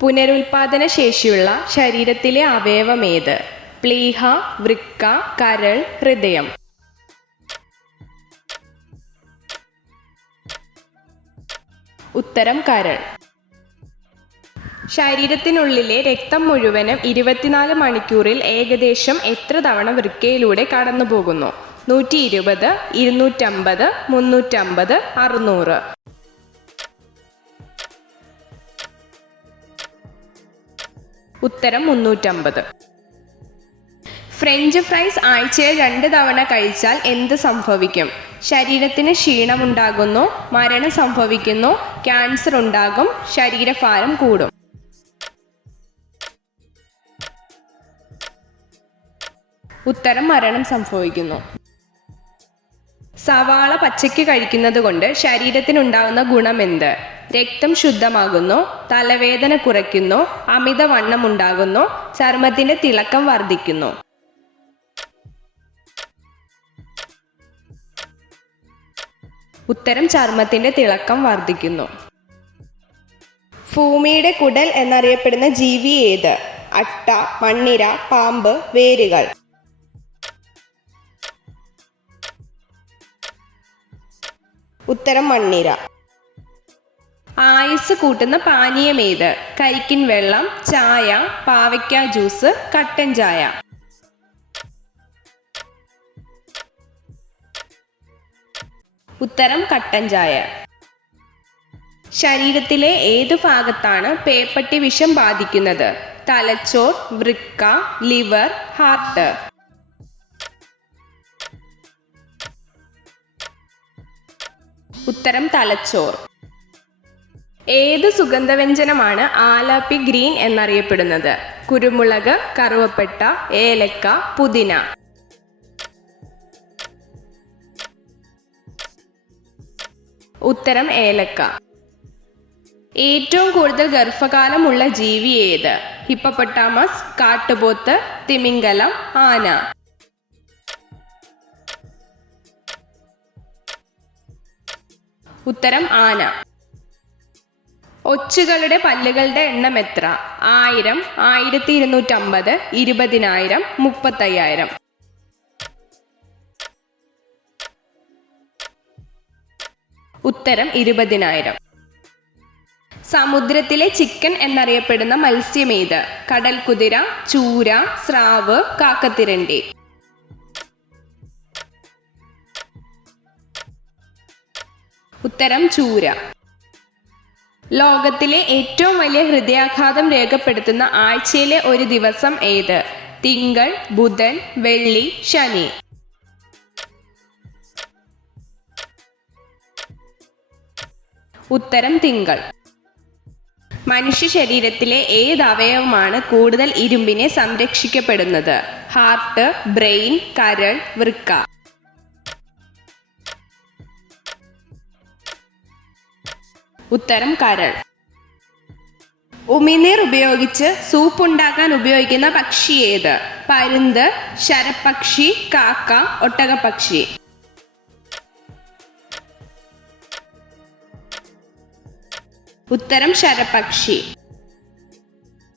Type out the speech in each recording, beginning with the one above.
പുനരുൽപാദന ശേഷിയുള്ള ശരീരത്തിലെ അവയവമേത്? പ്ലീഹ, വൃക്ക, കരൾ, ഹൃദയം. ഉത്തരം കരൾ. ശരീരത്തിനുള്ളിലെ രക്തം മുഴുവനും 24 മണിക്കൂറിൽ ഏകദേശം എത്ര തവണ വൃക്കയിലൂടെ കടന്നുപോകുന്നു? 120, 250, 350, 600. ഉത്തരം 350. ഫ്രഞ്ച് ഫ്രൈസ് ആഴ്ചയിൽ 2 തവണ കഴിച്ചാൽ എന്ത് സംഭവിക്കും? ശരീരത്തിന് ക്ഷീണമുണ്ടാകുന്നു, മരണം സംഭവിക്കുന്നു, ക്യാൻസർ ഉണ്ടാകും, ശരീരഭാരം കൂടും. ഉത്തരം മരണം സംഭവിക്കുന്നു. സവാള പച്ചയ്ക്ക് കഴിക്കുന്നത് കൊണ്ട് ശരീരത്തിനുണ്ടാകുന്ന ഗുണമെന്ത്? രക്തം ശുദ്ധമാകുന്നു, തലവേദന കുറയ്ക്കുന്നു, അമിതവണ്ണം ഉണ്ടാകുന്നു, ചർമ്മത്തിന്റെ തിളക്കം വർദ്ധിക്കുന്നു. ഉത്തരം ചർമ്മത്തിന്റെ തിളക്കം വർദ്ധിക്കുന്നു. ഭൂമിയുടെ കുടൽ എന്നറിയപ്പെടുന്ന ജീവി ഏത്? അട്ട, മണ്ണിര, പാമ്പ്, വേരുകൾ. ഉത്തരം മണ്ണിര. ആയുസ് കൂട്ടുന്ന പാനീയമേത്? കരിക്കിൻ വെള്ളം, ചായ, പാവയ്ക്ക ജ്യൂസ്, കട്ടൻ ചായ. ഉത്തരം കട്ടൻ ചായ. ശരീരത്തിലെ ഏതു ഭാഗത്താണ് പേപ്പട്ടി വിഷം ബാധിക്കുന്നത്? തലച്ചോർ, വൃക്ക, ലിവർ, ഹാർട്ട്. ഉത്തരം തലച്ചോർ. ഏത് സുഗന്ധവ്യഞ്ജനമാണ് ആലാപ്പി ഗ്രീൻ എന്നറിയപ്പെടുന്നത്? കുരുമുളക്, കറുവപ്പട്ട, ഏലക്ക, പുതിന. ഉത്തരം ഏലക്ക. ഏറ്റവും കൂടുതൽ ഗർഭകാലമുള്ള ജീവി ഏത്? ഹിപ്പപ്പൊട്ടാമസ്, കാട്ടുപോത്ത്, തിമിംഗലം, ആന. ഉത്തരം ആന. ഒച്ചുകളുടെ പല്ലുകളുടെ എണ്ണം എത്ര? 1000, 1250, 20000, 35000. ഉത്തരം 20000. സമുദ്രത്തിലെ ചിക്കൻ എന്നറിയപ്പെടുന്ന മത്സ്യമേത്? കടൽക്കുതിര, ചൂര, സ്രാവ്, കാക്കത്തിരണ്ടി. ഉത്തരം ചൂര. ലോകത്തിലെ ഏറ്റവും വലിയ ഹൃദയാഘാതം രേഖപ്പെടുത്തുന്ന ആഴ്ചയിലെ ഒരു ദിവസം ഏത്? തിങ്കൾ, ബുധൻ, വെള്ളി, ശനി. ഉത്തരം തിങ്കൾ. മനുഷ്യ ശരീരത്തിലെ ഏത് അവയവമാണ് കൂടുതൽ ഇരുമ്പിനെ സംരക്ഷിക്കപ്പെടുന്നത്? ഹാർട്ട്, ബ്രെയിൻ, കരൾ, വൃക്ക. ഉത്തരം കരൾ. ഉമിനീർ ഉപയോഗിച്ച് സൂപ്പ് ഉണ്ടാക്കാൻ ഉപയോഗിക്കുന്ന പക്ഷി ഏത്? പരുന്ത്, ശരപ്പക്ഷി, കാക്ക, ഒട്ടകപ്പക്ഷി. ഉത്തരം ശരപ്പക്ഷി.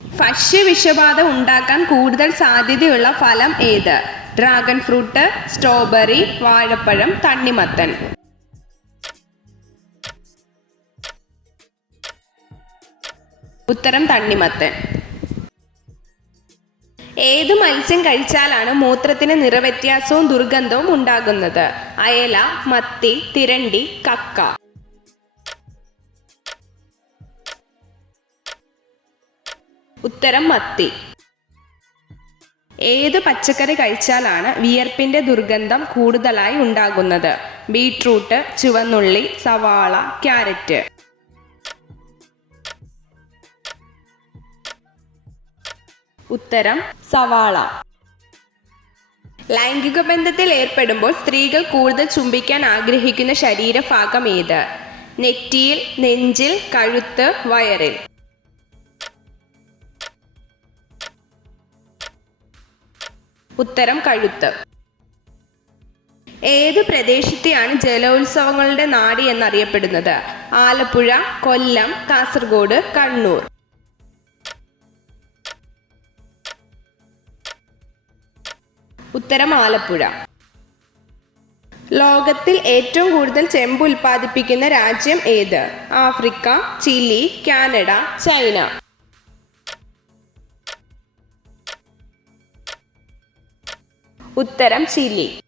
ഭക്ഷ്യവിഷബാധ ഉണ്ടാക്കാൻ കൂടുതൽ സാധ്യതയുള്ള ഫലം ഏത്? ഡ്രാഗൺ ഫ്രൂട്ട്, സ്ട്രോബെറി, വാഴപ്പഴം, തണ്ണിമത്തൻ. ഉത്തരം തണ്ണിമത്തൻ. ഏത് മത്സ്യം കഴിച്ചാലാണ് മൂത്രത്തിന് നിറവ്യത്യാസവും ദുർഗന്ധവും ഉണ്ടാകുന്നത്? അയല, മത്തി, തിരണ്ടി, കക്ക. ഉത്തരം മത്തി. ഏത് പച്ചക്കറി കഴിച്ചാലാണ് വിയർപ്പിന്റെ ദുർഗന്ധം കൂടുതലായി ഉണ്ടാകുന്നത്? ബീട്രൂട്ട്, ചുവന്നുള്ളി, സവാള, ക്യാരറ്റ്. ഉത്തരം സവാള. ലൈംഗിക ബന്ധത്തിൽ ഏർപ്പെടുമ്പോൾ സ്ത്രീകൾ കൂടുതൽ ചുംബിക്കാൻ ആഗ്രഹിക്കുന്ന ശരീരഭാഗം ഏത്? നെറ്റിയിൽ, നെഞ്ചിൽ, കഴുത്ത്, വയറിൽ. ഉത്തരം കഴുത്ത്. ഏത് പ്രദേശത്തെയാണ് ജലോത്സവങ്ങളുടെ നാട് എന്നറിയപ്പെടുന്നത്? ആലപ്പുഴ, കൊല്ലം, കാസർഗോഡ്, കണ്ണൂർ. ഉത്തരം ആലപ്പുഴ. ലോകത്തിൽ ഏറ്റവും കൂടുതൽ ചെമ്പ് ഉൽപ്പാദിപ്പിക്കുന്ന രാജ്യം ഏത്? Africa, Chile, Canada, China. ഉത്തരം ചിലി.